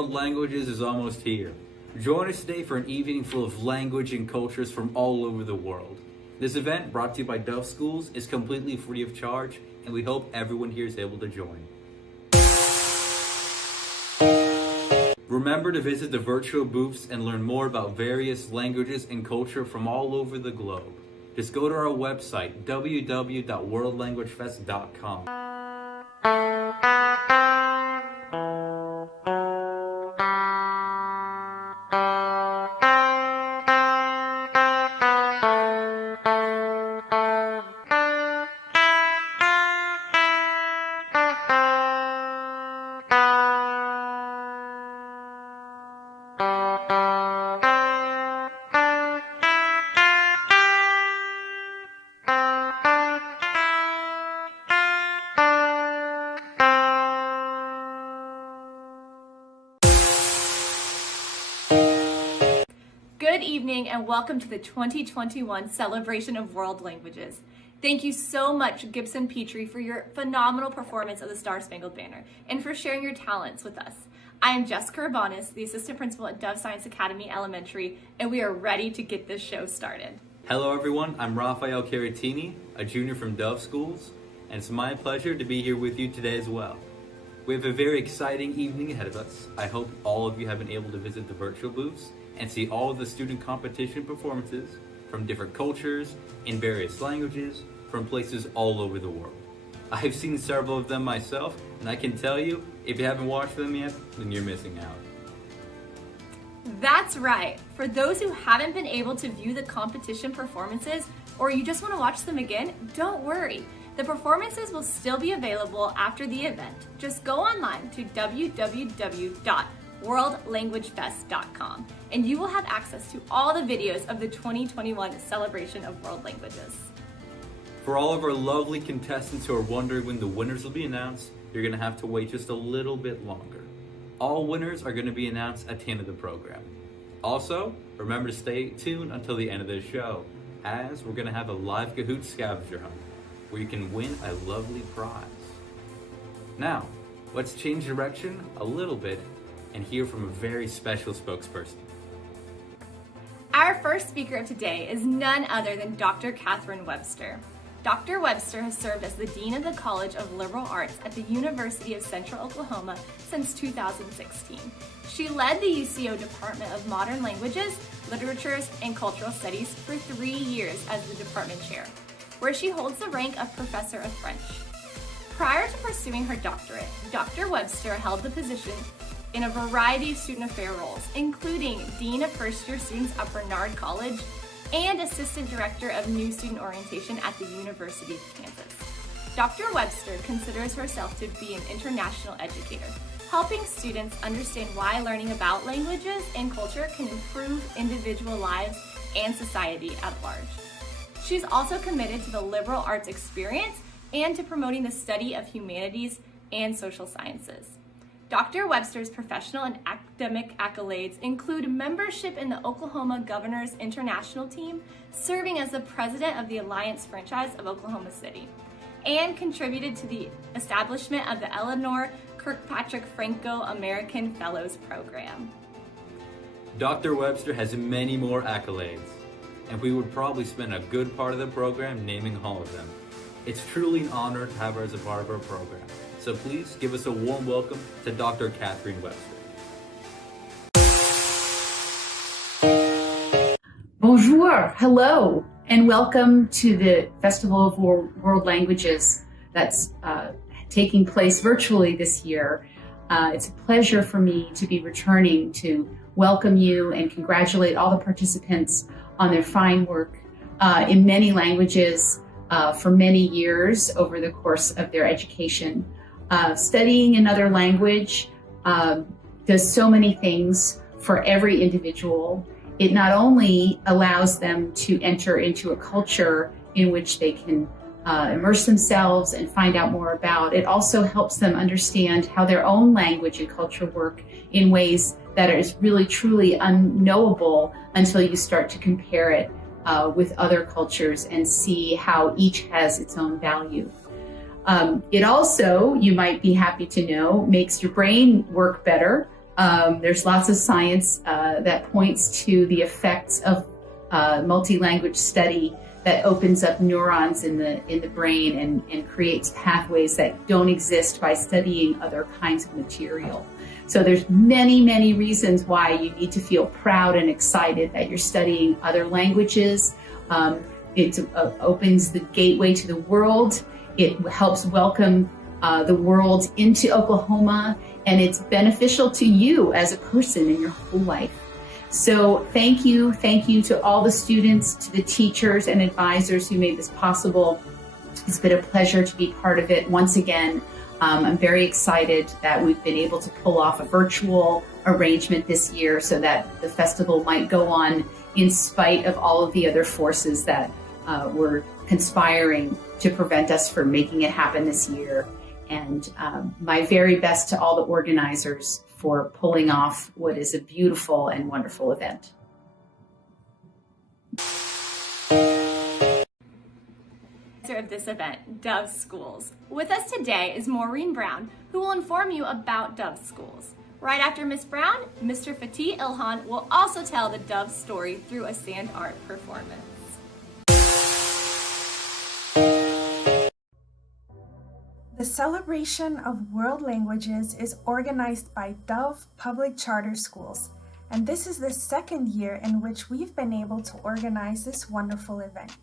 World Languages is almost here. Join us today for an evening full of language and cultures from all over the world. This event, brought to you by Dove Schools, is completely free of charge, and we hope everyone here is able to join. Remember to visit the virtual booths and learn more about various languages and culture from all over the globe. Just go to our website, www.worldlanguagefest.com. Good evening and welcome to the 2021 celebration of World Languages. Thank you so much, Gibson Petrie, for your phenomenal performance of the Star Spangled Banner and for sharing your talents with us. I am Jessica Urbanis, the assistant principal at Dove Science Academy Elementary, and we are ready to get this show started. Hello everyone, I'm Rafael Caratini, a junior from Dove Schools, and it's my pleasure to be here with you today as well. We have a very exciting evening ahead of us. I hope all of you have been able to visit the virtual booths and see all of the student competition performances from different cultures, in various languages, from places all over the world. I've seen several of them myself, and I can tell you, if you haven't watched them yet, then you're missing out. That's right. For those who haven't been able to view the competition performances, or you just want to watch them again, don't worry. The performances will still be available after the event. Just go online to www.worldlanguagefest.com and you will have access to all the videos of the 2021 celebration of World Languages. For all of our lovely contestants who are wondering when the winners will be announced, you're going to have to wait just a little bit longer. All winners are going to be announced at the end of the program. Also, remember to stay tuned until the end of the show, as we're going to have a live Kahoot scavenger hunt, where you can win a lovely prize. Now, let's change direction a little bit and hear from a very special spokesperson. Our first speaker of today is none other than Dr. Catherine Webster. Dr. Webster has served as the Dean of the College of Liberal Arts at the University of Central Oklahoma since 2016. She led the UCO Department of Modern Languages, Literatures, and Cultural Studies for 3 years as the department chair, where she holds the rank of Professor of French. Prior to pursuing her doctorate, Dr. Webster held the position in a variety of student affair roles, including Dean of First-Year Students at Bernard College and Assistant Director of New Student Orientation at the University of Kansas. Dr. Webster considers herself to be an international educator, helping students understand why learning about languages and culture can improve individual lives and society at large. She's also committed to the liberal arts experience and to promoting the study of humanities and social sciences. Dr. Webster's professional and academic accolades include membership in the Oklahoma Governors International Team, serving as the president of the Alliance franchise of Oklahoma City, and contributed to the establishment of the Eleanor Kirkpatrick Franco American Fellows Program. Dr. Webster has many more accolades, and we would probably spend a good part of the program naming all of them. It's truly an honor to have her as a part of our program. So please give us a warm welcome to Dr. Catherine Webster. Bonjour, hello, and welcome to the Festival of World Languages that's taking place virtually this year. It's a pleasure for me to be returning to welcome you and congratulate all the participants on their fine work in many languages for many years over the course of their education. Studying another language does so many things for every individual. It not only allows them to enter into a culture in which they can immerse themselves and find out more about, it also helps them understand how their own language and culture work in ways that is really truly unknowable until you start to compare it with other cultures and see how each has its own value. It also, you might be happy to know, makes your brain work better There's lots of science that points to the effects of multi-language study that opens up neurons in the brain and creates pathways that don't exist by studying other kinds of material. So there's many, many reasons why you need to feel proud and excited that you're studying other languages. It opens the gateway to the world. It helps welcome the world into Oklahoma, and it's beneficial to you as a person in your whole life. So thank you to all the students, to the teachers and advisors who made this possible. It's been a pleasure to be part of it once again. I'm very excited that we've been able to pull off a virtual arrangement this year so that the festival might go on in spite of all of the other forces that were conspiring to prevent us from making it happen this year. And my very best to all the organizers for pulling off what is a beautiful and wonderful event. Of this event, Dove Schools. With us today is Maureen Brown, who will inform you about Dove Schools. Right after Miss Brown, Mr. Fatih Ilhan will also tell the Dove story through a sand art performance. The celebration of world languages is organized by Dove Public Charter Schools, and this is the second year in which we've been able to organize this wonderful event.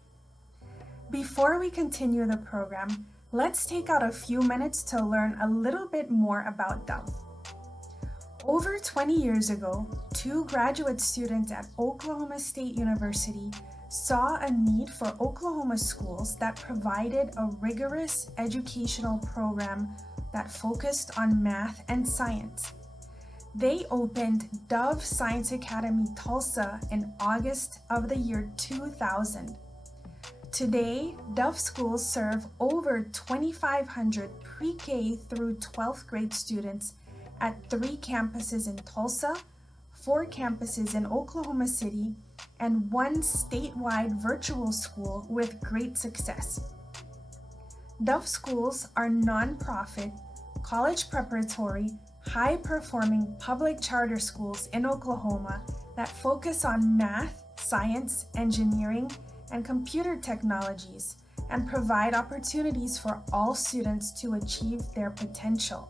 Before we continue the program, let's take out a few minutes to learn a little bit more about Dove. Over 20 years ago, 2 graduate students at Oklahoma State University saw a need for Oklahoma schools that provided a rigorous educational program that focused on math and science. They opened Dove Science Academy Tulsa in August of the year 2000. Today, Dove Schools serve over 2,500 pre-K through 12th grade students at 3 campuses in Tulsa, 4 campuses in Oklahoma City, and 1 statewide virtual school with great success. Dove Schools are nonprofit, college preparatory, high-performing public charter schools in Oklahoma that focus on math, science, engineering, and computer technologies, and provide opportunities for all students to achieve their potential.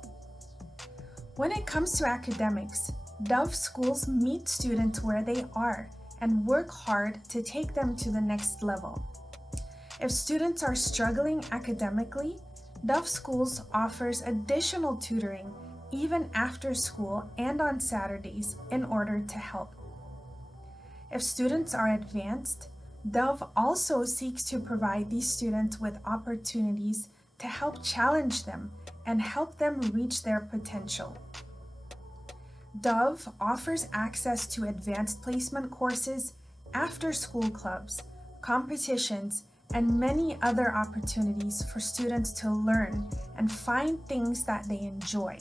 When it comes to academics, Dove Schools meet students where they are and work hard to take them to the next level. If students are struggling academically, Dove Schools offers additional tutoring even after school and on Saturdays in order to help. If students are advanced, Dove also seeks to provide these students with opportunities to help challenge them and help them reach their potential. Dove offers access to advanced placement courses, after-school clubs, competitions, and many other opportunities for students to learn and find things that they enjoy.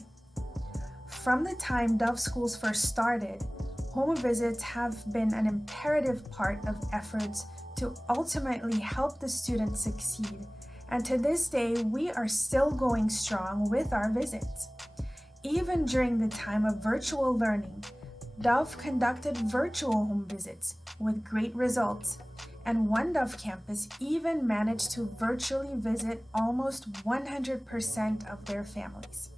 From the time Dove Schools first started, home visits have been an imperative part of efforts to ultimately help the students succeed, and to this day we are still going strong with our visits. Even during the time of virtual learning, Dove conducted virtual home visits with great results, and one Dove campus even managed to virtually visit almost 100% of their families.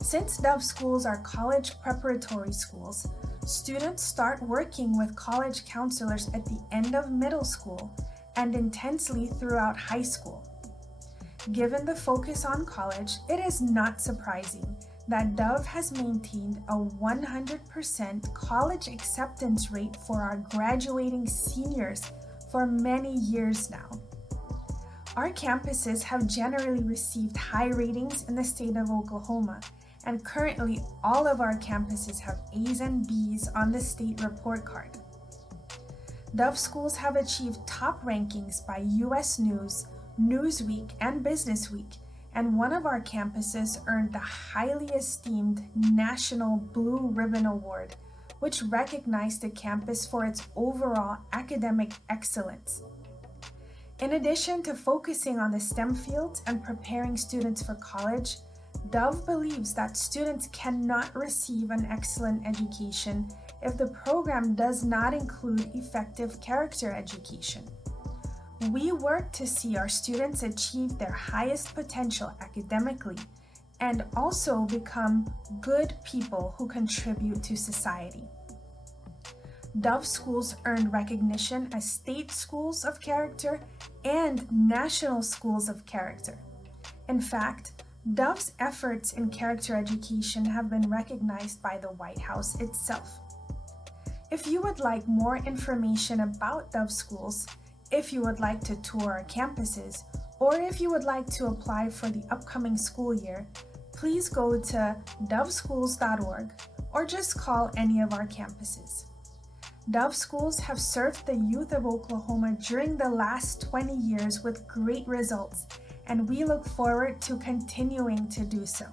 Since Dove Schools are college preparatory schools, students start working with college counselors at the end of middle school and intensely throughout high school. Given the focus on college, it is not surprising that Dove has maintained a 100% college acceptance rate for our graduating seniors for many years now. Our campuses have generally received high ratings in the state of Oklahoma, and currently all of our campuses have A's and B's on the state report card. Dove Schools have achieved top rankings by US News, Newsweek, and Businessweek, and one of our campuses earned the highly esteemed National Blue Ribbon Award, which recognized the campus for its overall academic excellence. In addition to focusing on the STEM fields and preparing students for college, Dove believes that students cannot receive an excellent education if the program does not include effective character education. We work to see our students achieve their highest potential academically and also become good people who contribute to society. Dove schools earned recognition as state schools of character and national schools of character. In fact, Dove's efforts in character education have been recognized by the White House itself. If you would like more information about Dove schools, if you would like to tour our campuses, or if you would like to apply for the upcoming school year, please go to doveschools.org or just call any of our campuses. Dove schools have served the youth of Oklahoma during the last 20 years with great results, and we look forward to continuing to do so.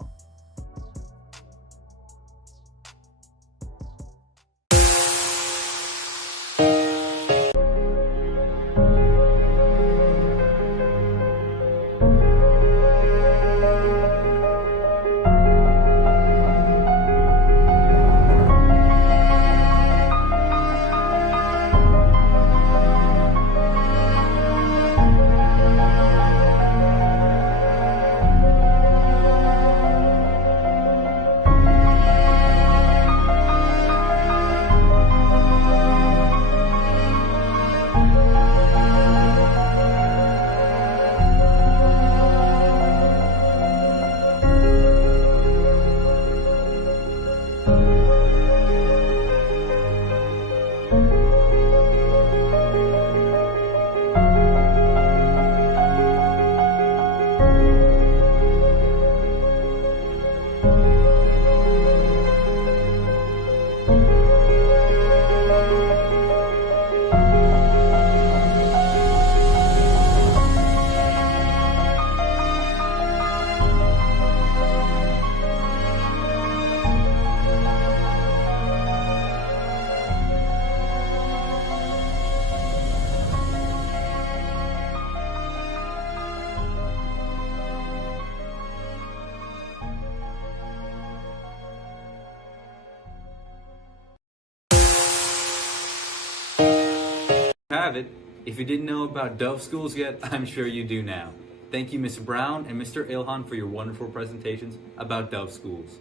Have it. If you didn't know about Dove schools yet, I'm sure you do now. Thank you, Ms. Brown and Mr. Ilhan, for your wonderful presentations about Dove schools.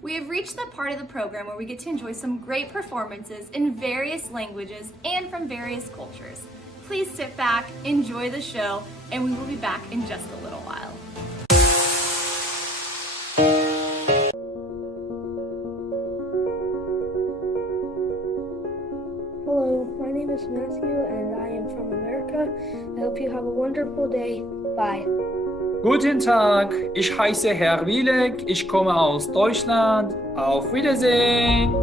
We have reached the part of the program where we get to enjoy some great performances in various languages and from various cultures. Please sit back, enjoy the show, and we will be back in just a little while. Hello, my name is Matthew and I am from America. I hope you have a wonderful day. Bye. Guten Tag, ich heiße Herr Wielek, ich komme aus Deutschland. Auf Wiedersehen.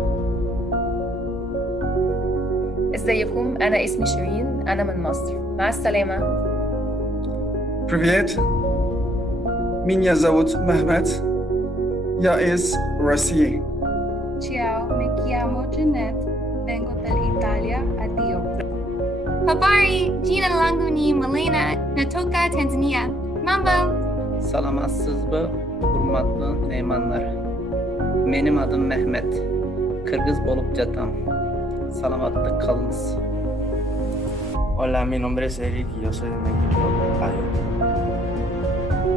ازيكم أنا اسمي شيرين أنا من مصر مع السلامة. Привет. Меня зовут Mehmet. Я из России. Ciao, me chiamo Jeanette. Vengo dall'Italia. Addio. Habari, jina langu ni Malena, natoka Tanzania. Mambo. Salamatsızbı, hurmatlı mehmanlar. Benim adım Mehmet. Kırgız bolup jatam. Salamatlık kalınız. Hola, mi nombre es Eric y yo soy de México.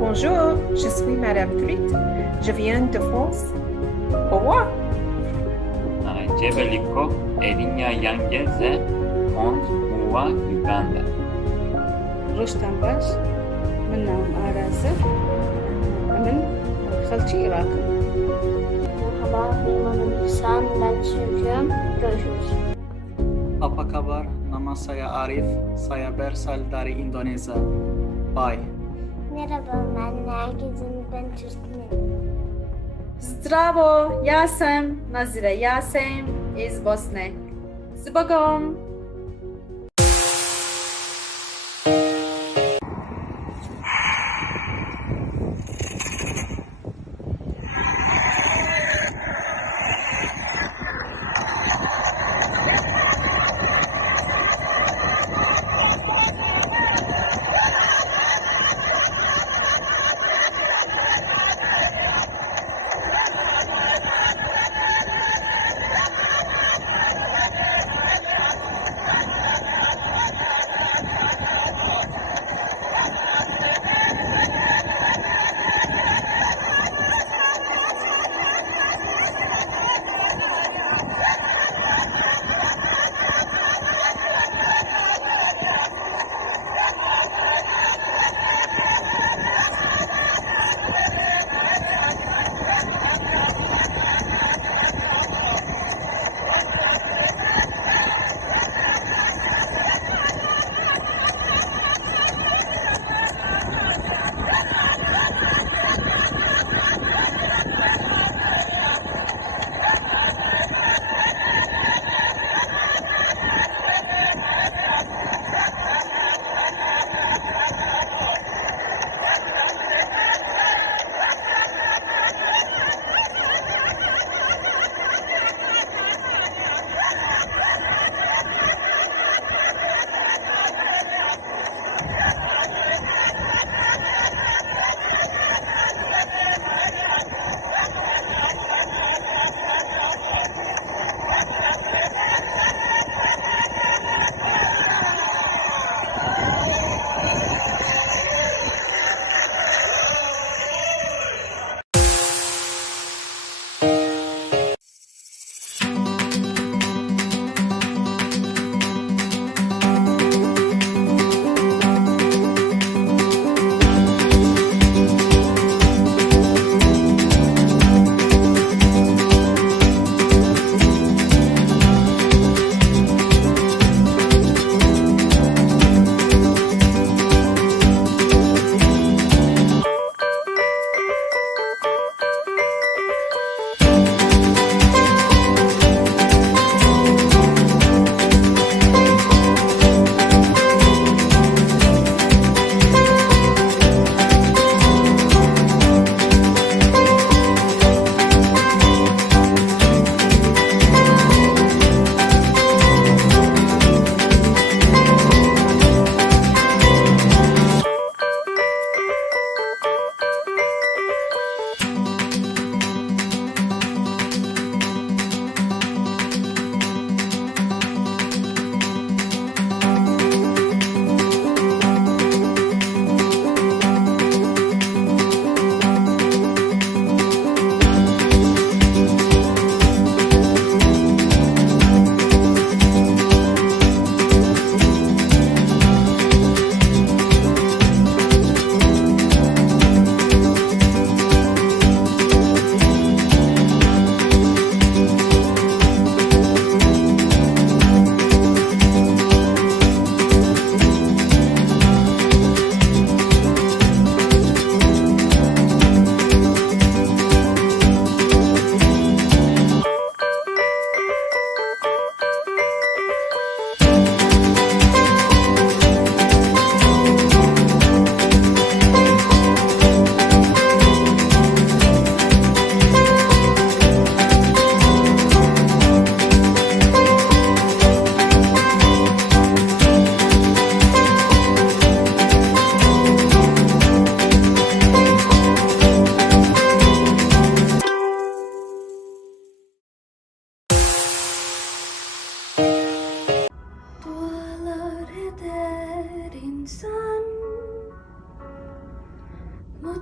Bonjour, je suis Madame Truite. Je viens de France. Au revoir. Jebeliko, Erinya Yangeze, Pont Muwa, Uganda. Rustambaş, منهم Arazı, من خلتي Irak. Merhaba, benim adım İhsan, ben Türk'üm. Görüşürüz. Apa kabar? Nama saya Arif. Saya berasal dari Indonesia. Bye. Merhaba, ben Nergiz'im, ben Türk'üm. Zdravo, ja sam Nazire, ja sam iz Bosne. Z Bogom!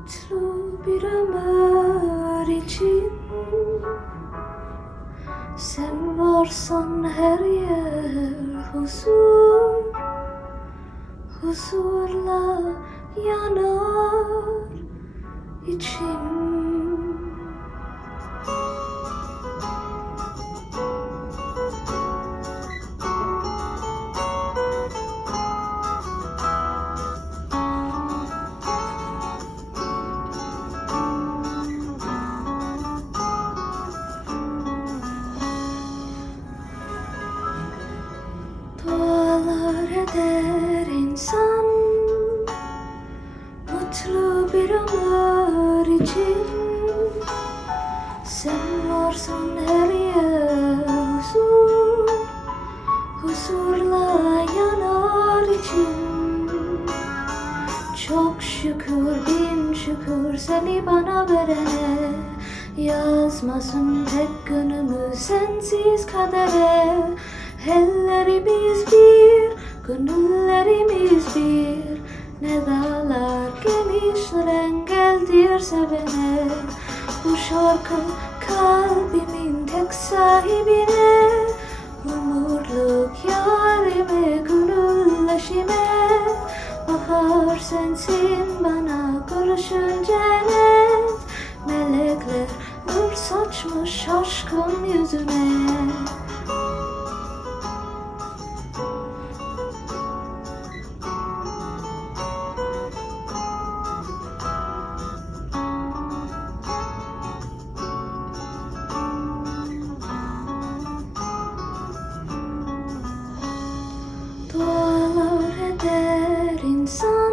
Mutlu bir ömür için sen varsan her yer huzur, huzurla yanar içim. Dualar eder insan mutlu bir ömür için. Sen varsan her yer huzur, huzurla yanar içim. Çok şükür bin şükür seni bana verene, yazmasın tek günümü sensiz kadere. Ellerimiz bir, gönüllerimiz bir. Ne dağlar genişler engeldir sevene. Bu şarkı kalbimin tek sahibine. Umurluk yarime, gönülleşime. Bahar sensin bana kurşun cennet. Melekler nur saçmış şaşkın yüzüne. Dualar eder insan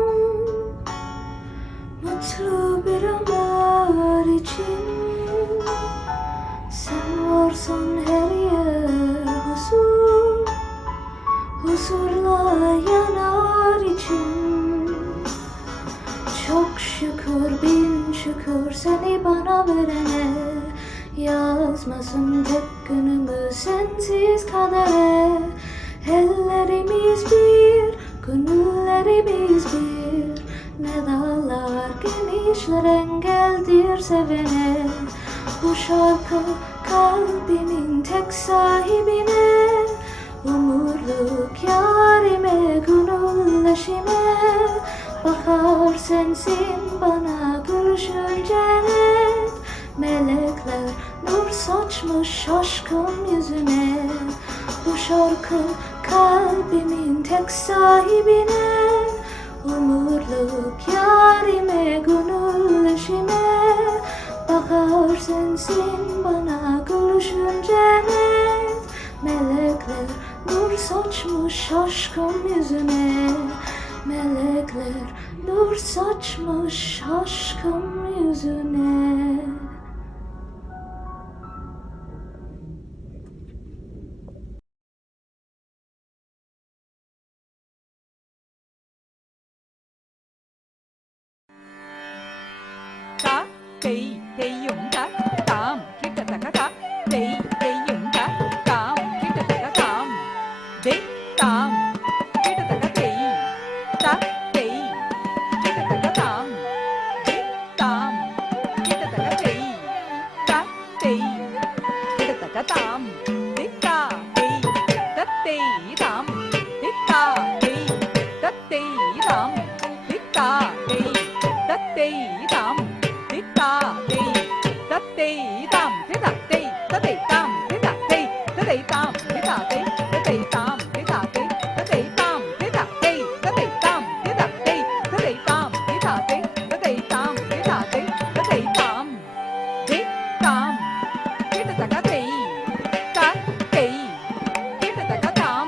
mutlu bir ömür için. Sen varsan her yer huzur, huzurla yanar içim. Çok şükür bin şükür seni bana verene, yazmasın tek günümü sensiz kadere. Ellerimiz bir, gönüllerimiz bir. Ne dağlar genişler engeldir sevene. Bu şarkı kalbimin tek sahibine. Umurluk yarime, gönülleşime. Bahar sensin bana gülüşün cennet. Melekler nur saçmış şaşkın yüzüne. Bu şarkı kalbimin tek sahibine. Umurluk yarime, gönülleşime. Bahar sensin bana gülüşün cennet. Melekler nur saçmış şaşkın yüzüne. Melekler nur saçmış şaşkın yüzüne. Tá, tei, teium tá, tam, kita taka tá, tei, teium tá, tam, kita taka tam, de, tam, kita taka tei, tá, tei, kita taka tam, de, tam, kita taka tei, tá, tei, kita taka tam, de, tá, tei, tá, tei, tam, de, tá, tei, tá, tei, tam, de, tá, tei, tá, tei, tam. Ta tei ta tei tam te ta tei ta tei tam te ta tei ta tei tam te ta tei ta tei tam te ta tei ta tei tam te ta tei ta tei tam te ta tei ta tei tam te ta tei ta tei tam te ta tei ta tei tam te tam te ta ka tei ta tei te ta ka tam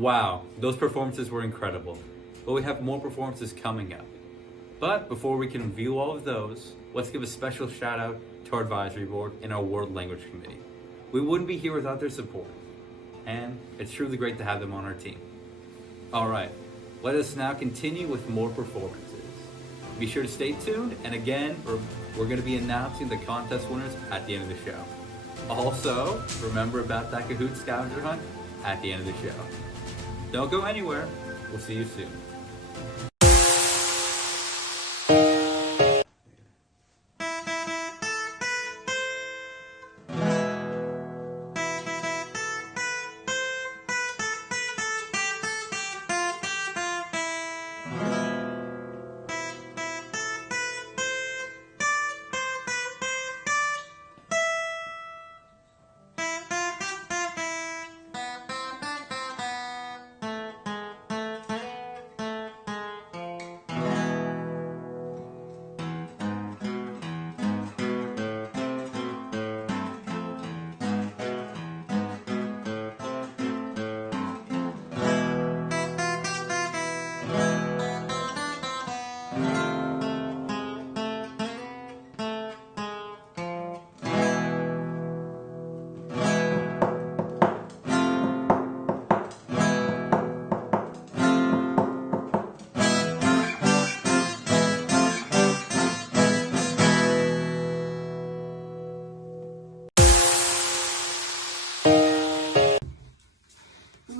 Wow, those performances were incredible, but we have more performances coming up. But before we can view all of those, let's give a special shout out to our advisory board and our World Language Committee. We wouldn't be here without their support, and it's truly great to have them on our team. All right, let us now continue with more performances. Be sure to stay tuned, and again, we're going to be announcing the contest winners at the end of the show. Also, remember about that Kahoot scavenger hunt at the end of the show. Don't go anywhere. We'll see you soon.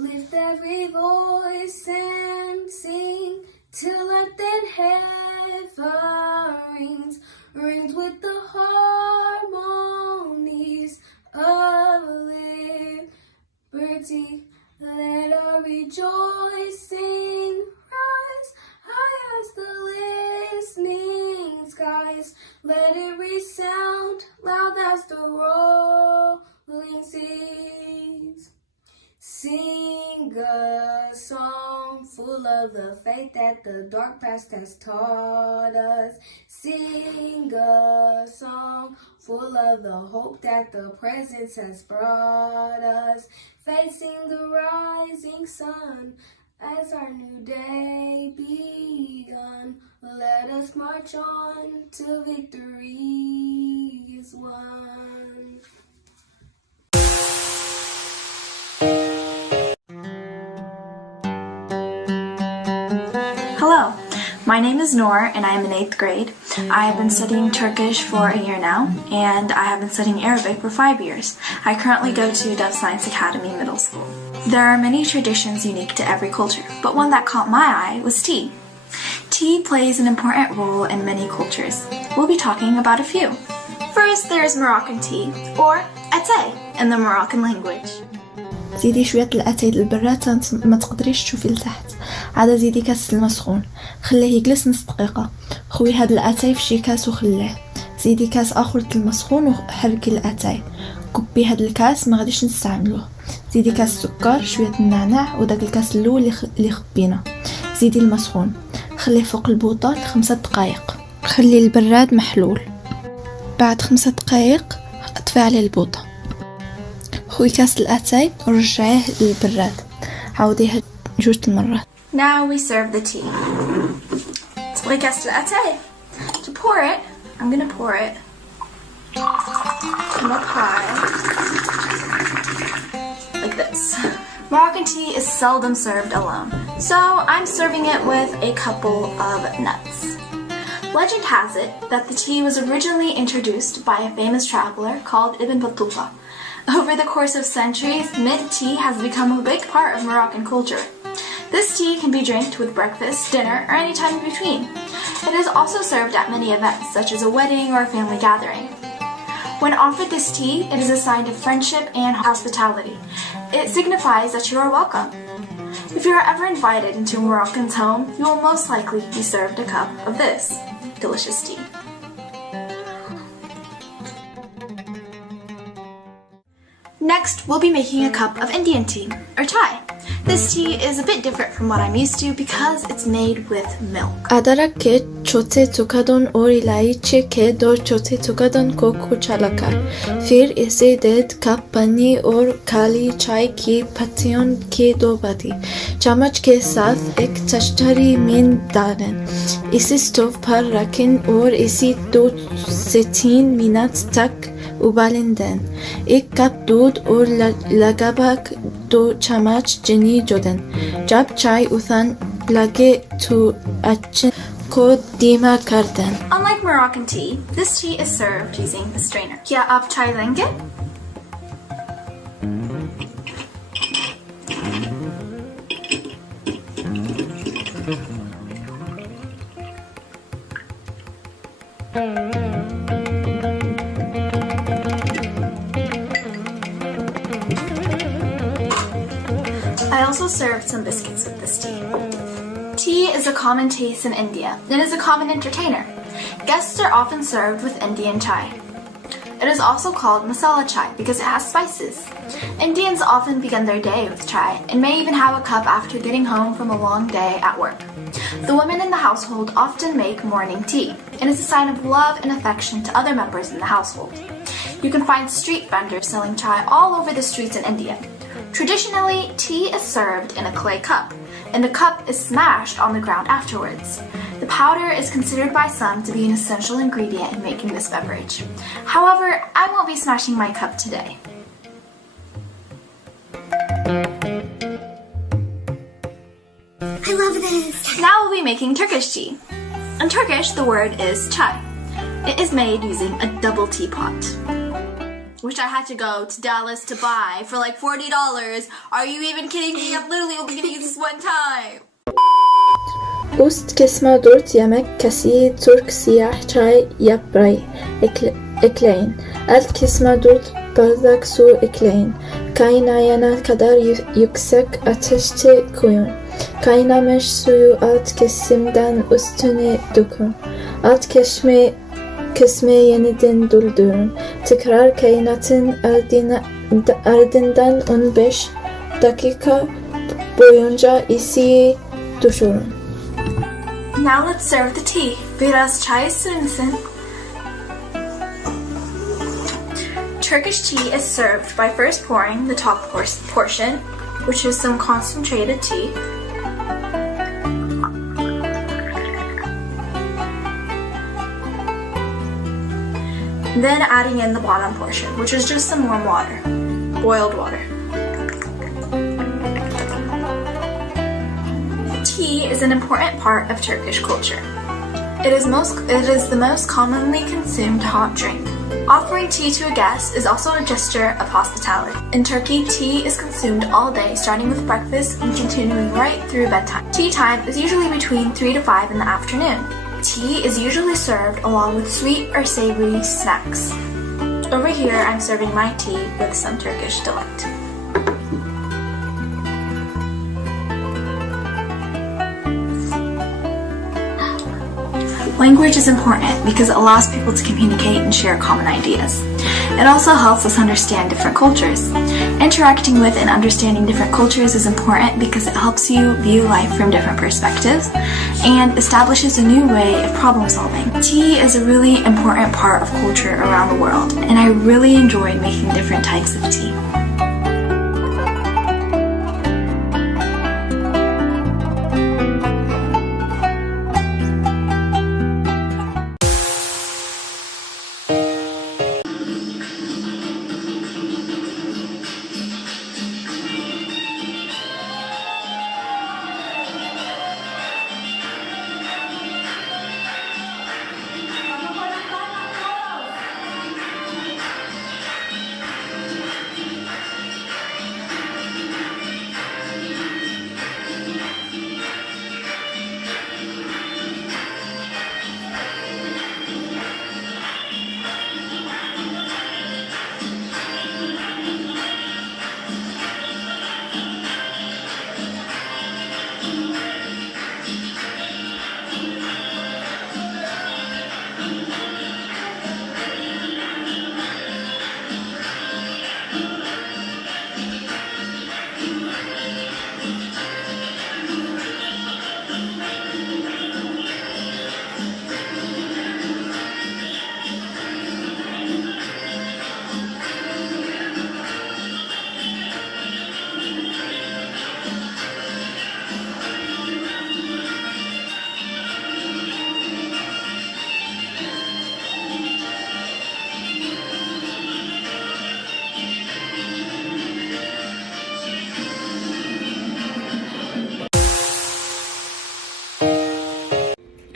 Lift every voice and sing till earth and heaven rings with the harmonies of liberty. Let our rejoicing rise high as the listening skies. Let it resound loud as the rolling seas. Sing a song full of the faith that the dark past has taught us. Sing a song full of the hope that the present has brought us. Facing the rising sun as our new day begun. Let us march on till victory is won. Hello, my name is Noor and I am in 8th grade. I have been studying Turkish for a year now, and I have been studying Arabic for 5 years. I currently go to Dove Science Academy Middle School. There are many traditions unique to every culture, but one that caught my eye was tea. Tea plays an important role in many cultures. We'll be talking about a few. First, there's Moroccan tea, or atay in the Moroccan language. زيدي شوية الأتاي البراد ما تقدريش تشوفي لتحت. عاد زيدي كاس الماء سخون، خليه يجلس نص دقيقة. خوي هاد الأتاي في شي كاس وخليه. زيدي كاس آخر الماء سخون وحركي الأتاي. كبي هاد الكاس ما غاديش نستعملوه. زيدي كاس سكر، شوية النعناع وداك الكاس الأول اللي خبينا. زيدي الماء سخون، خليه فوق البوطة ل5 دقايق. خلي البراد محلول. بعد 5 دقايق اطفي عليه البوطة. خوي كاس الأتاي ورجعيه للبراد. عاوديه 2 مرات. Now we serve the tea. تبغي كاس الأتاي. To pour it, I'm gonna pour it from up high, like this. Moroccan tea is seldom served alone, so I'm serving it with a couple of nuts. Legend has it that the tea was originally introduced by a famous traveler called Ibn Battuta. Over the course of centuries, mint tea has become a big part of Moroccan culture. This tea can be drank with breakfast, dinner, or any time in between. It is also served at many events, such as a wedding or a family gathering. When offered this tea, it is a sign of friendship and hospitality. It signifies that you are welcome. If you are ever invited into a Moroccan's home, you will most likely be served a cup of this delicious tea. Next, we'll be making a cup of Indian tea, or chai. This tea is a bit different from what I'm used to because it's made with milk. Adarak ke chote tukadon or ilaiche ke do chote tukadon ko kuchalaka. Fir ise ded kap pani or kali chai ki pation ke do badi. Chamach ke sath ek tashtari min daren. Isi stov par rakin or isi do setin minat tak ubalinden. एक cup दूध और लगाभग 2 चम्मच चीनी जोड़ें। जब चाय उथन लगे तो अच्छे को धीमा कर दें। Unlike Moroccan tea, this tea is served using the strainer. क्या आप चाय लेंगे? I also served some biscuits with this tea. Tea is a common taste in India and is a common entertainer. Guests are often served with Indian chai. It is also called masala chai because it has spices. Indians often begin their day with chai and may even have a cup after getting home from a long day at work. The women in the household often make morning tea and is a sign of love and affection to other members in the household. You can find street vendors selling chai all over the streets in India. Traditionally, tea is served in a clay cup, and the cup is smashed on the ground afterwards. The powder is considered by some to be an essential ingredient in making this beverage. However, I won't be smashing my cup today. I love this! Now we'll be making Turkish tea. In Turkish, the word is chai. It is made using a double teapot, which I had to go to Dallas to buy for like $40. Are you even kidding me? I'm literally only gonna use this one time. Ust kesma 4 yemek kaşığı Türk siyah çay yaprağı ekleyin. Alt kesma 4 bardak su ekleyin. Kaynayana kadar yüksek ateşte koyun. Kaynamış suyu alt kesimden üstüne dökün. Alt kısmı yeniden doldurun. Tekrar kaynatın, ardından 15 dakika boyunca ısıyı düşürün. Now let's serve the tea. Biraz çay ister misin? Turkish tea is served by first pouring the top portion, which is some concentrated tea. Then adding in the bottom portion, which is just some warm water, boiled water. Tea is an important part of Turkish culture. It is the most commonly consumed hot drink. Offering tea to a guest is also a gesture of hospitality. In Turkey, tea is consumed all day, starting with breakfast and continuing right through bedtime. Tea time is usually between 3 to 5 in the afternoon. Tea is usually served along with sweet or savory snacks. Over here, I'm serving my tea with some Turkish delight. Language is important because it allows people to communicate and share common ideas. It also helps us understand different cultures. Interacting with and understanding different cultures is important because it helps you view life from different perspectives and establishes a new way of problem solving. Tea is a really important part of culture around the world, and I really enjoyed making different types of tea.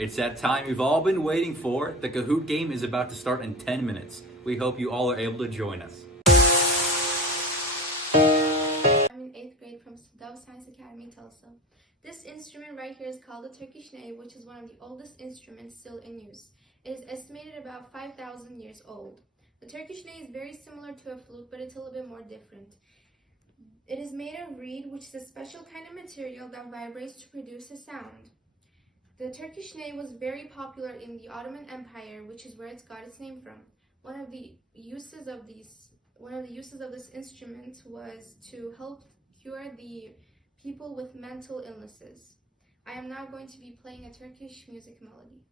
It's that time you've all been waiting for. The Kahoot game is about to start in 10 minutes. We hope you all are able to join us. I'm in 8th grade from Dove Science Academy, Tulsa. This instrument right here is called the Turkish ney, which is one of the oldest instruments still in use. It is estimated about 5,000 years old. The Turkish ney is very similar to a flute, but it's a little bit more different. It is made of reed, which is a special kind of material that vibrates to produce a sound. The Turkish ney was very popular in the Ottoman Empire, which is where it's got its name from. One of the uses of this instrument was to help cure the people with mental illnesses. I am now going to be playing a Turkish music melody.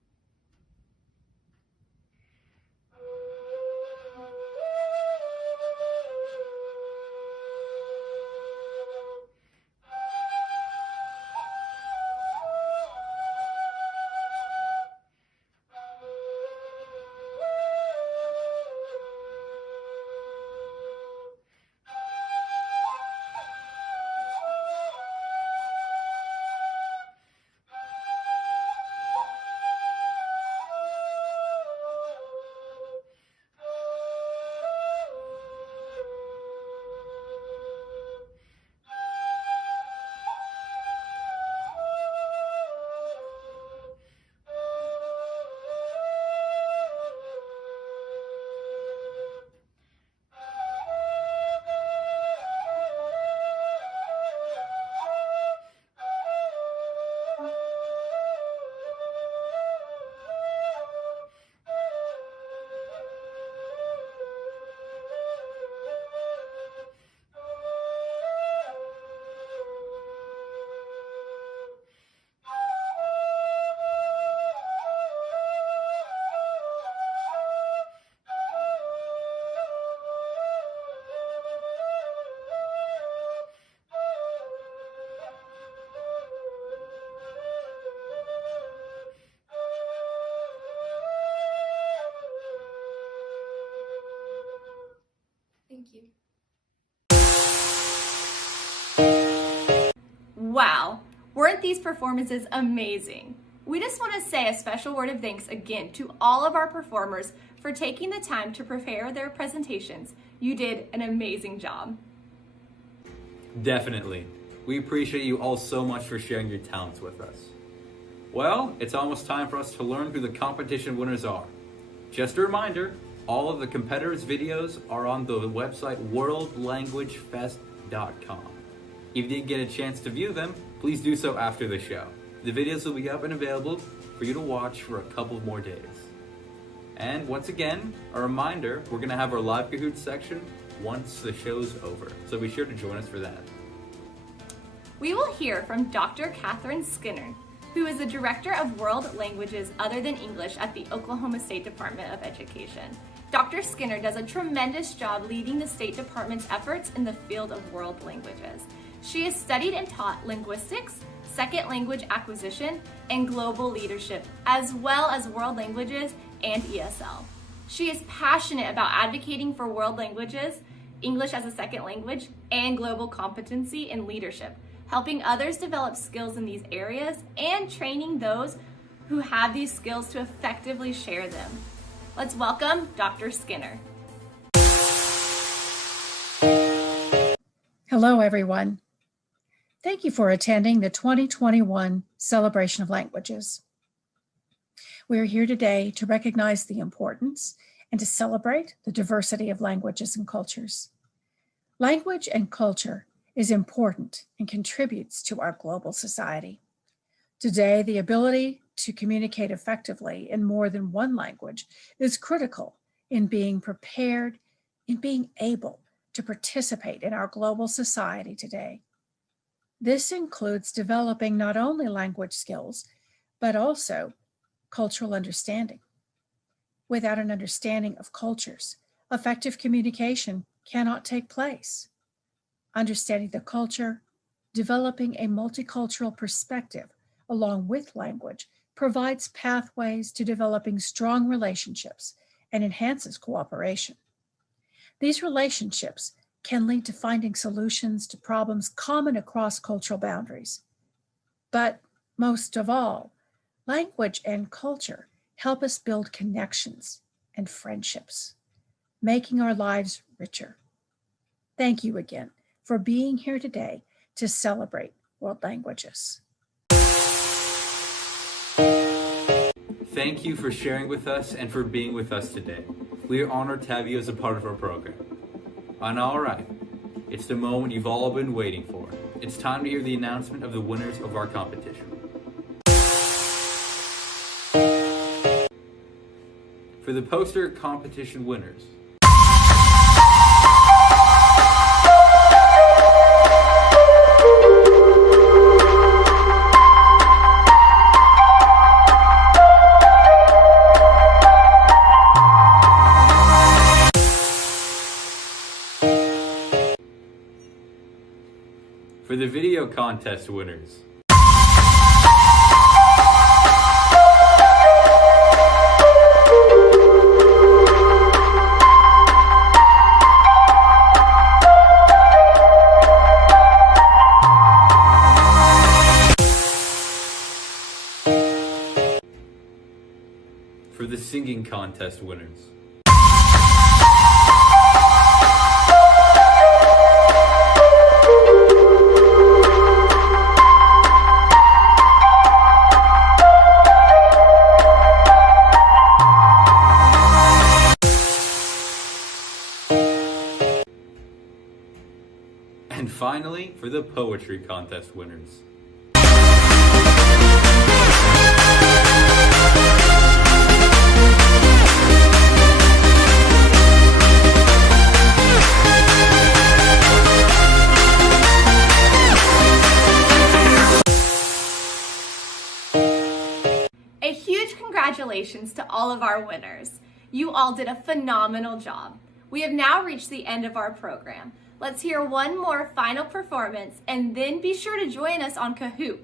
Thank you. Wow, weren't these performances amazing? We just want to say a special word of thanks again to all of our performers for taking the time to prepare their presentations. You did an amazing job. Definitely. We appreciate you all so much for sharing your talents with us. Well, it's almost time for us to learn who the competition winners are. Just a reminder, all of the competitors' videos are on the website worldlanguagefest.com. If you didn't get a chance to view them, please do so after the show. The videos will be up and available for you to watch for a couple more days. And once again, a reminder, we're going to have our live Kahoot section once the show's over, so be sure to join us for that. We will hear from Dr. Catherine Skinner, who is the Director of World Languages Other Than English at the Oklahoma State Department of Education. Dr. Skinner does a tremendous job leading the State Department's efforts in the field of world languages. She has studied and taught linguistics, second language acquisition, and global leadership, as well as world languages and ESL. She is passionate about advocating for world languages, English as a second language, and global competency in leadership, helping others develop skills in these areas and training those who have these skills to effectively share them. Let's welcome Dr. Skinner. Hello, everyone. Thank you for attending the 2021 Celebration of Languages. We are here today to recognize the importance and to celebrate the diversity of languages and cultures. Language and culture is important and contributes to our global society. Today, the ability to communicate effectively in more than one language is critical in being prepared, in being able to participate in our global society today. This includes developing not only language skills, but also cultural understanding. Without an understanding of cultures, effective communication cannot take place. Understanding the culture, developing a multicultural perspective along with language provides pathways to developing strong relationships and enhances cooperation. These relationships can lead to finding solutions to problems common across cultural boundaries. But most of all, Language and culture help us build connections and friendships, making our lives richer. Thank you again for being here today to celebrate World Languages. Thank you for sharing with us and for being with us today. We are honored to have you as a part of our program. And all right, it's the moment you've all been waiting for. It's time to hear the announcement of the winners of our competition. For the poster competition winners, for the video contest winners, for the singing contest winners, and finally for the poetry contest winners. A huge congratulations to all of our winners. You all did a phenomenal job. We have now reached the end of our program. Let's hear one more final performance and then be sure to join us on Kahoot.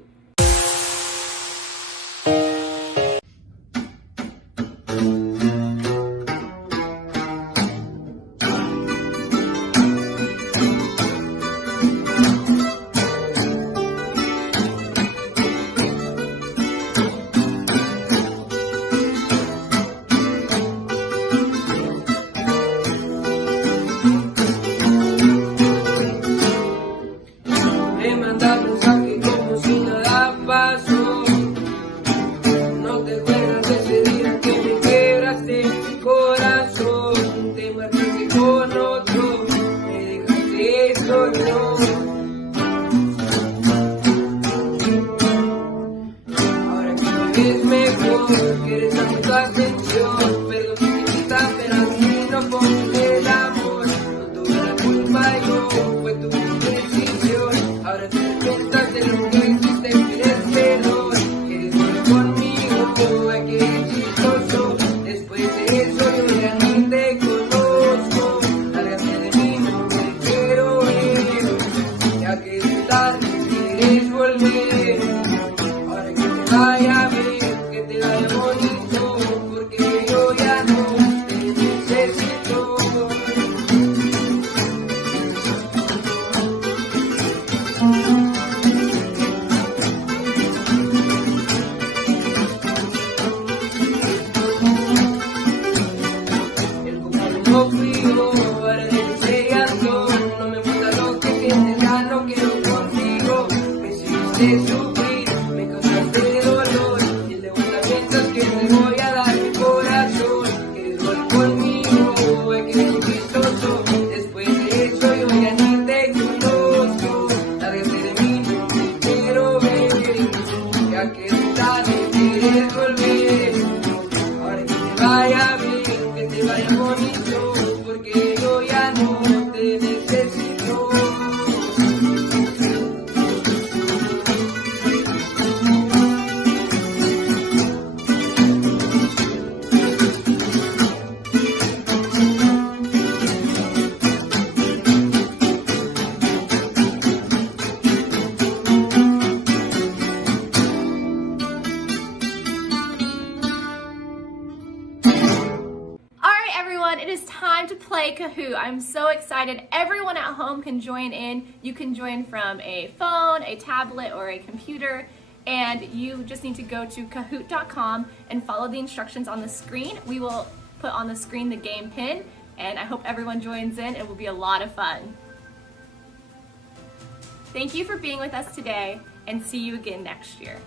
Kahoot. I'm so excited. Everyone at home can join in. You can join from a phone, a tablet, or a computer. and you just need to go to Kahoot.com and follow the instructions on the screen. We will put on the screen the game pin, and I hope everyone joins in. It will be a lot of fun. Thank you for being with us today, and see you again next year.